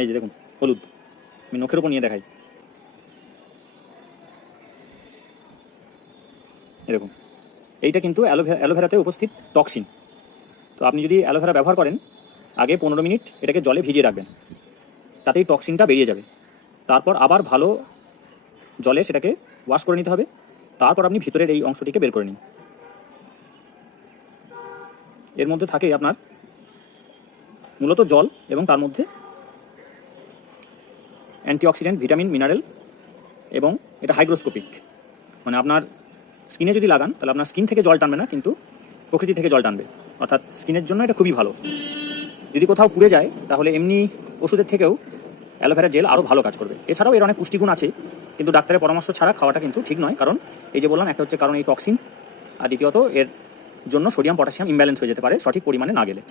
এই যে দেখুন হলুদ, আমি নখের উপর নিয়ে দেখাই, এরকম। এইটা কিন্তু অ্যালোভেরাতে উপস্থিত টক্সিন। তো আপনি যদি অ্যালোভেরা ব্যবহার করেন, আগে 15 মিনিট এটাকে জলে ভিজিয়ে রাখবেন, তাতেই টক্সিনটা বেরিয়ে যাবে। তারপর আবার ভালো জলে সেটাকে ওয়াশ করে নিতে হবে, তারপর আপনি ভিতরের এই অংশটিকে বের করে নিন। এর মধ্যে থাকে আপনার মূলত জল এবং তার মধ্যে অ্যান্টিঅক্সিডেন্ট, ভিটামিন, মিনারেল, এবং এটা হাইগ্রোস্কোপিক। মানে আপনার স্কিনে যদি লাগান তাহলে আপনার স্কিন থেকে জল টানবে না, কিন্তু প্রকৃতি থেকে জল টানবে, অর্থাৎ স্কিনের জন্য এটা খুবই ভালো। যদি কোথাও পুড়ে যায় তাহলে এমনি ওষুধের থেকেও অ্যালোভেরা জেল আরও ভালো কাজ করবে। এছাড়াও এর অনেক পুষ্টিগুণ আছে, কিন্তু ডাক্তারের পরামর্শ ছাড়া খাওয়াটা কিন্তু ঠিক নয়। কারণ এই যে বললাম, একটা হচ্ছে কারণ এই টক্সিন, আর দ্বিতীয়ত এর জন্য সোডিয়াম পটাশিয়াম ইমব্যালেন্স হয়ে যেতে পারে সঠিক পরিমাণে না গেলে।